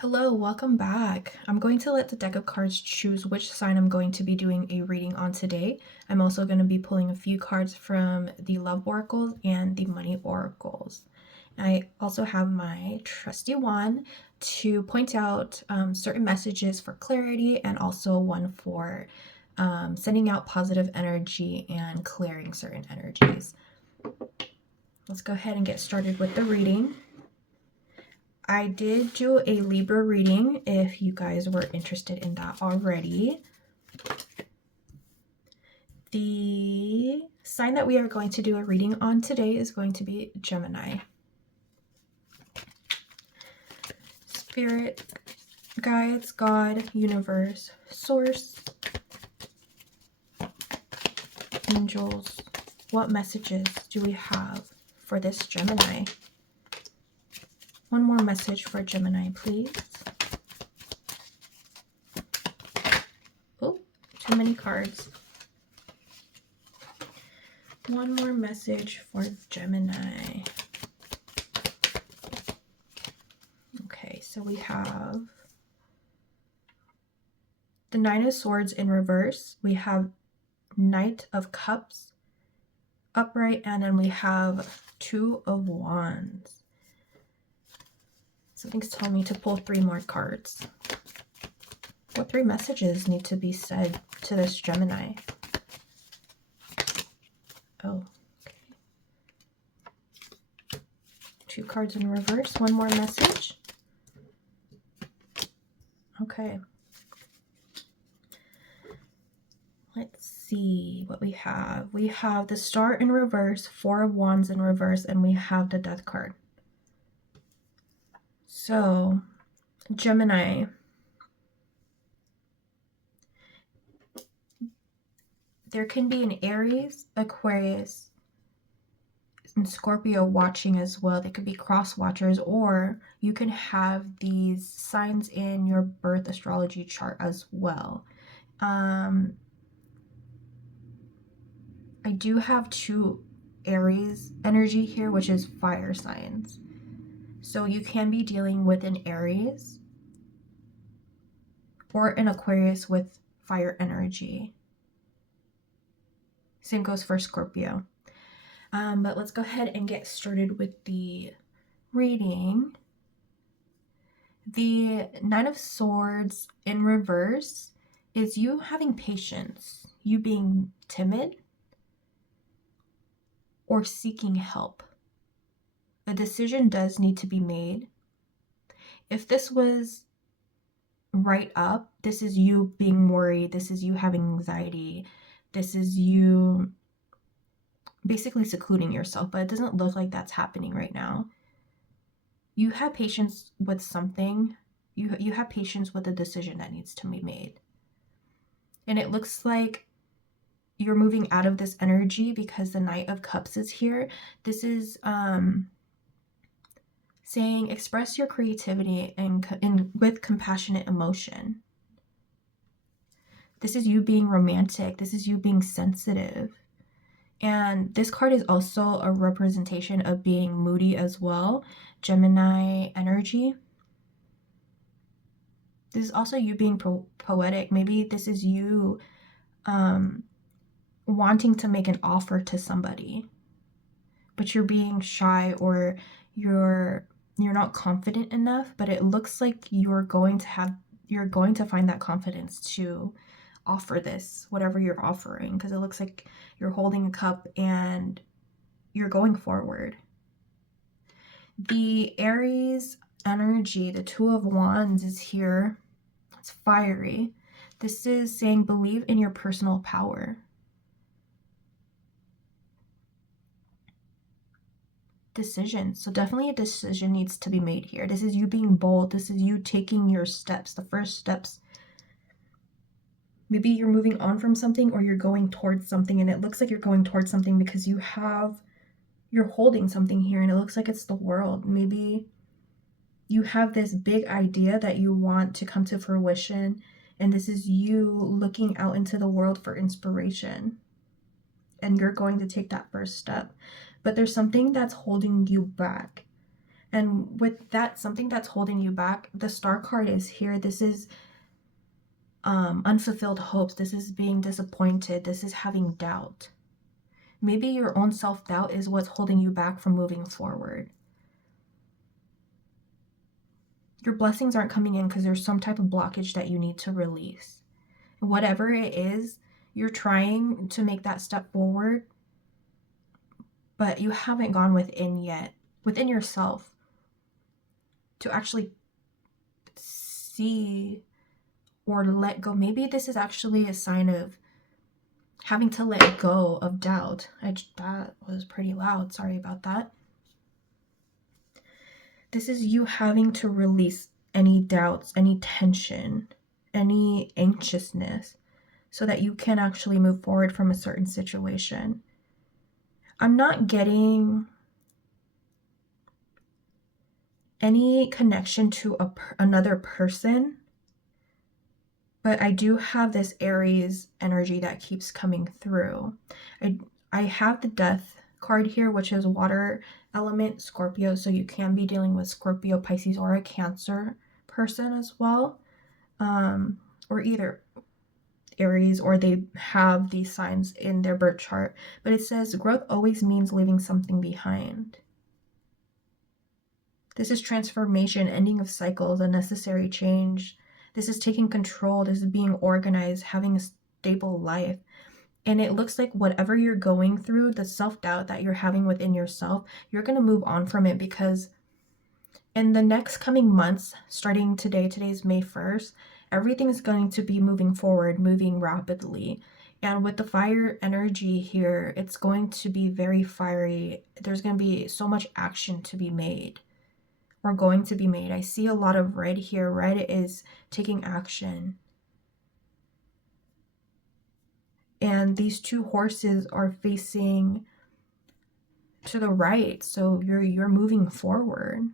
Hello, welcome back. I'm going to let the deck of cards choose which sign I'm going to be doing a reading on today. I'm also going to be pulling a few cards from the love oracles and the money oracles. I also have my trusty wand to point out certain messages for clarity and also one for sending out positive energy and clearing certain energies. Let's go ahead and get started with the reading. I did do a Libra reading if you guys were interested in that already. The sign that we are going to do a reading on today is going to be Gemini. Spirit, guides, God, universe, source, angels, what messages do we have for this Gemini? One more message for Gemini, please. Oh, too many cards. One more message for Gemini. Okay, so we have the Nine of Swords in reverse. We have Knight of Cups upright, and then we have Two of Wands. Something's telling me to pull 3 more cards. What 3 messages need to be said to this Gemini? Oh, okay. 2 cards in reverse. One more message. Okay. Let's see what we have. We have the Star in reverse, 4 of Wands in reverse, and we have the Death card. So, Gemini, there can be an Aries, Aquarius, and Scorpio watching as well. They could be cross watchers, or you can have these signs in your birth astrology chart as well. I do have 2 Aries energy here, which is fire signs. So you can be dealing with an Aries or an Aquarius with fire energy. Same goes for Scorpio. But let's go ahead and get started with the reading. The Nine of Swords in reverse is you having patience, you being timid, or seeking help. A decision does need to be made. If this was right up, this is you being worried, this is you having anxiety, this is you basically secluding yourself, but it doesn't look like that's happening right now. You have patience with something. You have patience with a decision that needs to be made. And it looks like you're moving out of this energy because the Knight of Cups is here. This is saying express your creativity and with compassionate emotion. This is you being romantic. This is you being sensitive. And this card is also a representation of being moody as well. Gemini energy. This is also you being poetic. Maybe this is you wanting to make an offer to somebody, but you're being shy, or you're not confident enough, but it looks like you're going to find that confidence to offer this, whatever you're offering, because it looks like you're holding a cup and you're going forward. The Aries energy, the Two of Wands is here. It's fiery. This is saying believe in your personal power. Decision. So definitely a decision needs to be made here. This is you being bold. This is you taking your steps, the first steps. Maybe you're moving on from something, or you're going towards something, and it looks like you're going towards something because you're holding something here, and it looks like it's the world. Maybe you have this big idea that you want to come to fruition, and this is you looking out into the world for inspiration, and you're going to take that first step. But there's something that's holding you back. And with that, something that's holding you back, the Star card is here. This is unfulfilled hopes. This is being disappointed. This is having doubt. Maybe your own self-doubt is what's holding you back from moving forward. Your blessings aren't coming in because there's some type of blockage that you need to release. Whatever it is, you're trying to make that step forward, but you haven't gone within yet, within yourself, to actually see or let go. Maybe this is actually a sign of having to let go of doubt. That was pretty loud. Sorry about that. This is you having to release any doubts, any tension, any anxiousness, so that you can actually move forward from a certain situation. I'm not getting any connection to another person, but I do have this Aries energy that keeps coming through. I have the Death card here, which is water element, Scorpio, so you can be dealing with Scorpio, Pisces, or a Cancer person as well, or either Aries, or they have these signs in their birth chart. But it says growth always means leaving something behind. This is transformation, ending of cycles, a necessary change. This is taking control. This is being organized, having a stable life. And it looks like whatever you're going through, the self-doubt that you're having within yourself, you're going to move on from it, because in the next coming months, starting today's May 1st, everything is going to be moving forward, moving rapidly. And with the fire energy here, it's going to be very fiery. There's going to be so much action to be made, or going to be made. I see a lot of red here. Red is taking action. And these two horses are facing to the right, so you're moving forward.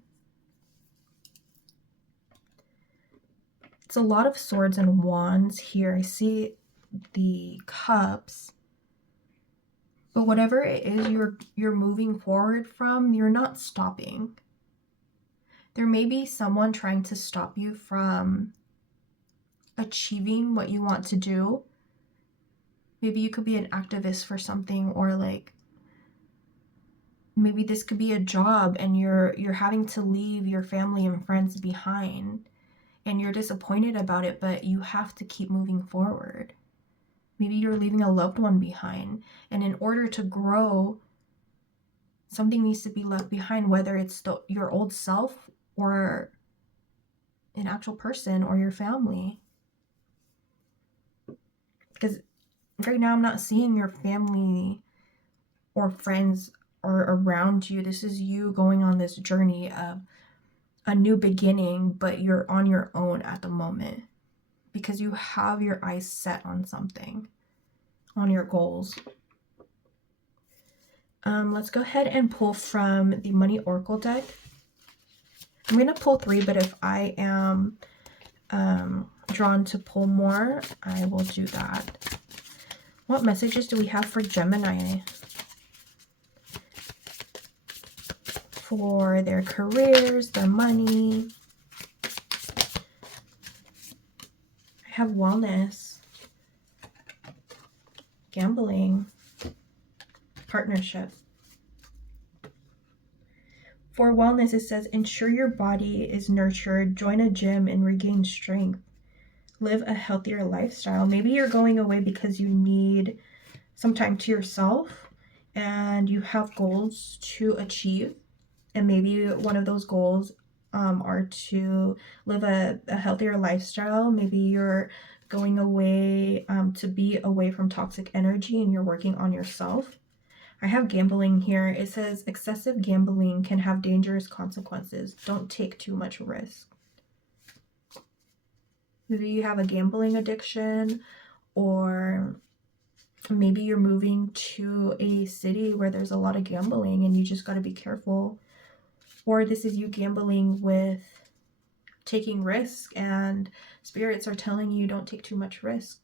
It's a lot of swords and wands here. I see the cups. But whatever it is you're moving forward from, you're not stopping. There may be someone trying to stop you from achieving what you want to do. Maybe you could be an activist for something, or like maybe this could be a job and you're having to leave your family and friends behind, and you're disappointed about it, but you have to keep moving forward. Maybe you're leaving a loved one behind, and in order to grow, something needs to be left behind, whether it's your old self or an actual person or your family. Because right now I'm not seeing your family or friends or around you. This is you going on this journey of a new beginning, but you're on your own at the moment because you have your eyes set on something, on your goals. Let's go ahead and pull from the Money Oracle deck. I'm going to pull 3, but if I am drawn to pull more, I will do that. What messages do we have for Gemini? For their careers, their money. I have wellness, gambling, partnership. For wellness, it says, ensure your body is nurtured, join a gym and regain strength. Live a healthier lifestyle. Maybe you're going away because you need some time to yourself and you have goals to achieve. And maybe one of those goals are to live a healthier lifestyle. Maybe you're going away to be away from toxic energy and you're working on yourself. I have gambling here. It says excessive gambling can have dangerous consequences. Don't take too much risk. Maybe you have a gambling addiction, or maybe you're moving to a city where there's a lot of gambling and you just got to be careful. Or this is you gambling with taking risk, and spirits are telling you don't take too much risk.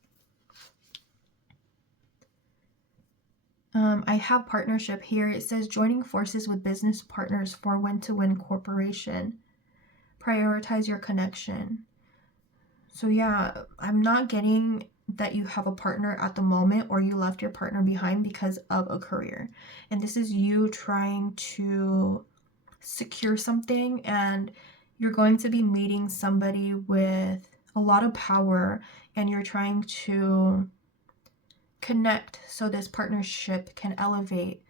I have partnership here. It says joining forces with business partners for win-to-win corporation. Prioritize your connection. So yeah, I'm not getting that you have a partner at the moment or you left your partner behind because of a career. And this is you trying to secure something, and you're going to be meeting somebody with a lot of power, and you're trying to connect so this partnership can elevate,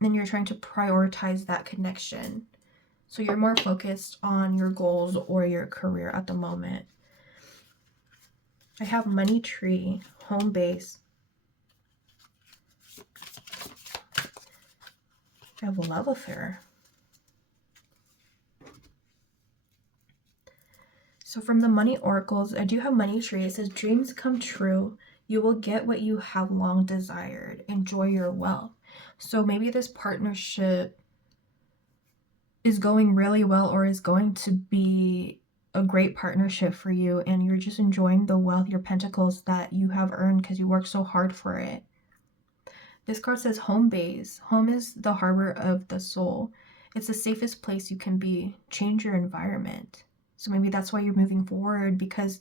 and you're trying to prioritize that connection. So you're more focused on your goals or your career at the moment. I have money tree, home base. I have a love affair. So from the money oracles, I do have money tree. It says dreams come true. You will get what you have long desired. Enjoy your wealth. So maybe this partnership is going really well, or is going to be a great partnership for you, and you're just enjoying the wealth, your pentacles that you have earned because you worked so hard for it. This card says home base. Home is the harbor of the soul. It's the safest place you can be. Change your environment. So maybe that's why you're moving forward, because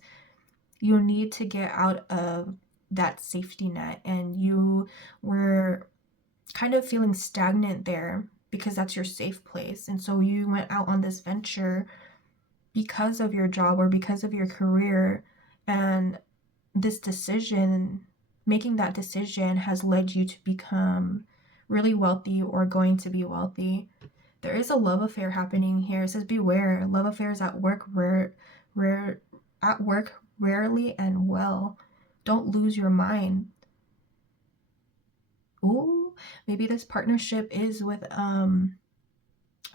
you need to get out of that safety net, and you were kind of feeling stagnant there because that's your safe place. And so you went out on this venture because of your job or because of your career, and this decision, making that decision, has led you to become really wealthy or going to be wealthy. There is a love affair happening here. It says beware, love affairs at work, rarely and well. Don't lose your mind. Ooh, maybe this partnership is with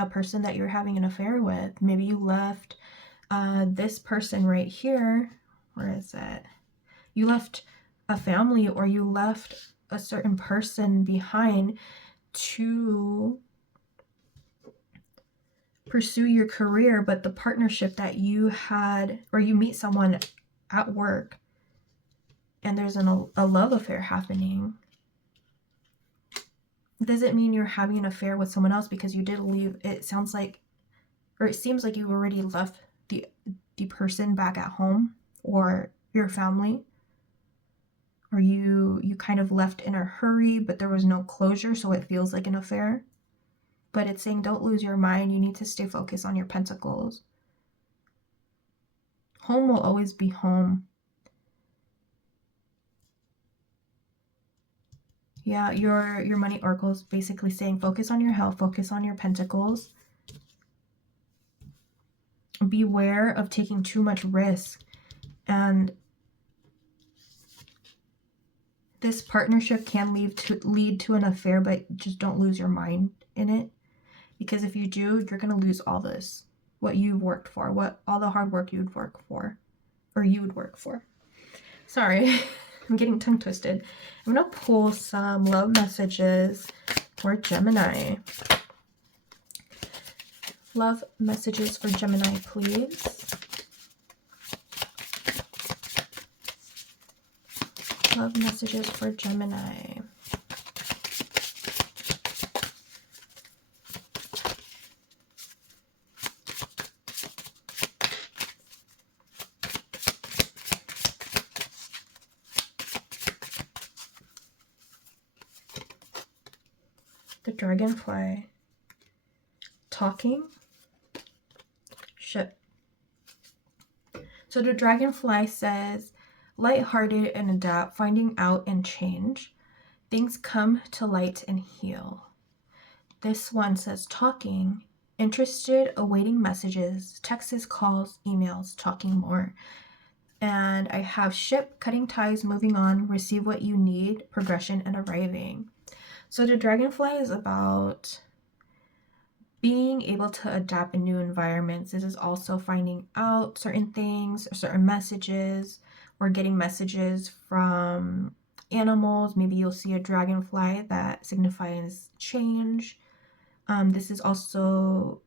a person that you're having an affair with. Maybe you left this person right here. Where is it? You left a family, or you left a certain person behind to pursue your career, but the partnership that you had, or you meet someone at work and there's a love affair happening. It doesn't mean you're having an affair with someone else, because you did leave. It sounds like, or it seems like you already left the person back at home, or your family, or you kind of left in a hurry, but there was no closure, so it feels like an affair. But it's saying don't lose your mind. You need to stay focused on your pentacles. Home will always be home. Yeah, your money oracle is basically saying focus on your health, focus on your pentacles. Beware of taking too much risk. And this partnership can lead to an affair, but just don't lose your mind in it. Because if you do, you're going to lose all this, what you've worked for, all the hard work you'd work for, or you would work for. Sorry, I'm getting tongue twisted. I'm going to pull some love messages for Gemini. Love messages for Gemini, please. Love messages for Gemini. The dragonfly. Talking. Ship. So the dragonfly says, lighthearted and adapt, finding out and change. Things come to light and heal. This one says talking, interested, awaiting messages, texts, calls, emails, talking more. And I have ship, cutting ties, moving on, receive what you need, progression, and arriving. So the dragonfly is about being able to adapt in new environments. This is also finding out certain things, certain messages, or getting messages from animals. Maybe you'll see a dragonfly that signifies change. This is also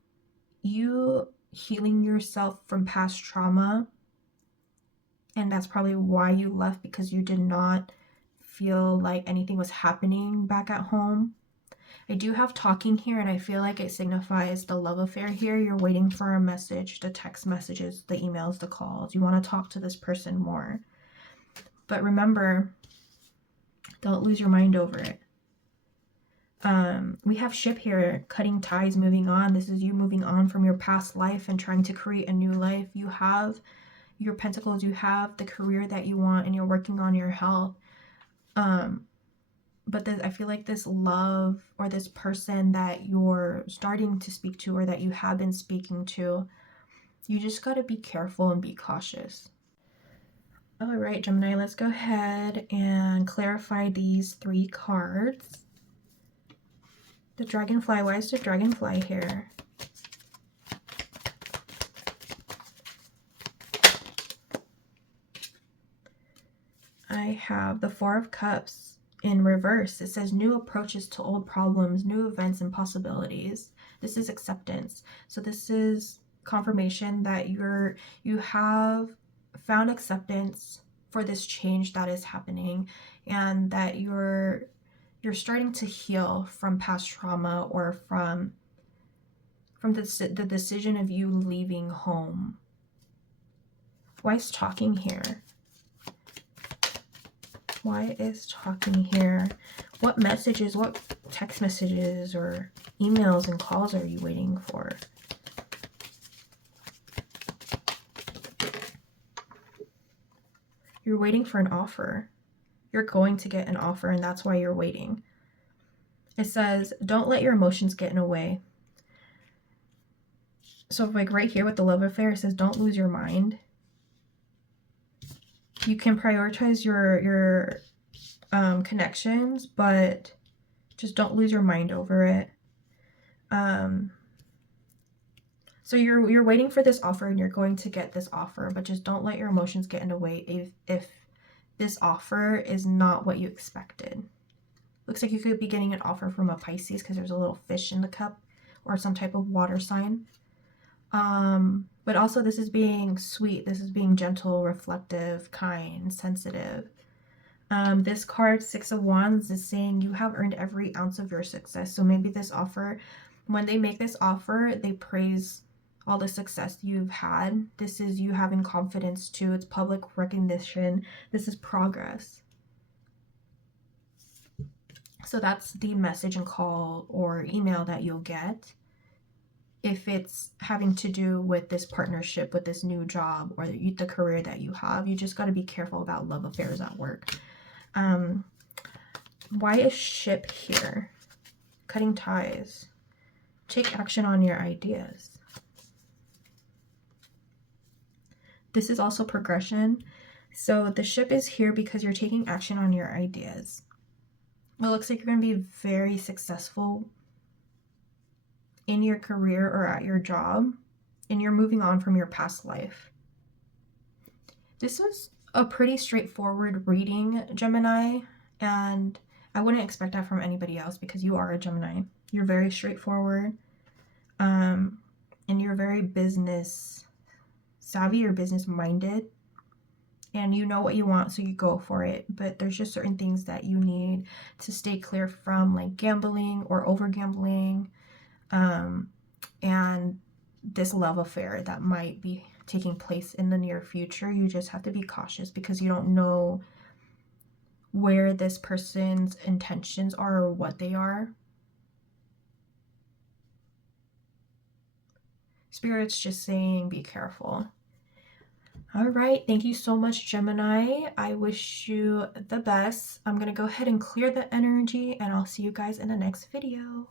you healing yourself from past trauma. And that's probably why you left, because you did not feel like anything was happening back at home. I do have talking here, and I feel like it signifies the love affair here. You're waiting for a message, the text messages, the emails, the calls. You want to talk to this person more. But remember, don't lose your mind over it. We have ship here, cutting ties, moving on. This is you moving on from your past life and trying to create a new life. You have your pentacles, you have the career that you want, and you're working on your health. But I feel like this love or this person that you're starting to speak to or that you have been speaking to, you just got to be careful and be cautious. All right, Gemini, let's go ahead and clarify these 3 cards. The dragonfly, why is the dragonfly here? I have the 4 of Cups in reverse. It says new approaches to old problems, new events and possibilities. This is acceptance. So this is confirmation that you have found acceptance for this change that is happening, and that you're starting to heal from past trauma or from the decision of you leaving home. Why is talking here? Why is talking here? What messages, what text messages or emails and calls are you waiting for? You're waiting for an offer. You're going to get an offer, and that's why you're waiting. It says, don't let your emotions get in the way. So like right here with the love affair, it says, don't lose your mind. You can prioritize your connections, but just don't lose your mind over it. So you're waiting for this offer, and you're going to get this offer, but just don't let your emotions get in the way if this offer is not what you expected. Looks like you could be getting an offer from a Pisces because there's a little fish in the cup, or some type of water sign. But also this is being sweet. This is being gentle, reflective, kind, sensitive. This card, 6 of Wands, is saying you have earned every ounce of your success. So maybe this offer, when they make this offer, they praise all the success you've had. This is you having confidence too. It's public recognition. This is progress. So that's the message and call or email that you'll get. If it's having to do with this partnership, with this new job, or the career that you have, you just got to be careful about love affairs at work. Why is ship here? Cutting ties. Take action on your ideas. This is also progression. So the ship is here because you're taking action on your ideas. It looks like you're going to be very successful in your career or at your job, and you're moving on from your past life. This was a pretty straightforward reading, Gemini, and I wouldn't expect that from anybody else because you are a Gemini. You're very straightforward, and you're very business savvy or business minded, and you know what you want, so you go for it. But there's just certain things that you need to stay clear from, like gambling or over gambling, and this love affair that might be taking place in the near future. You just have to be cautious because you don't know where this person's intentions are or what they are. Spirit's just saying be careful. All right, thank you so much, Gemini. I wish you the best. I'm going to go ahead and clear the energy, and I'll see you guys in the next video.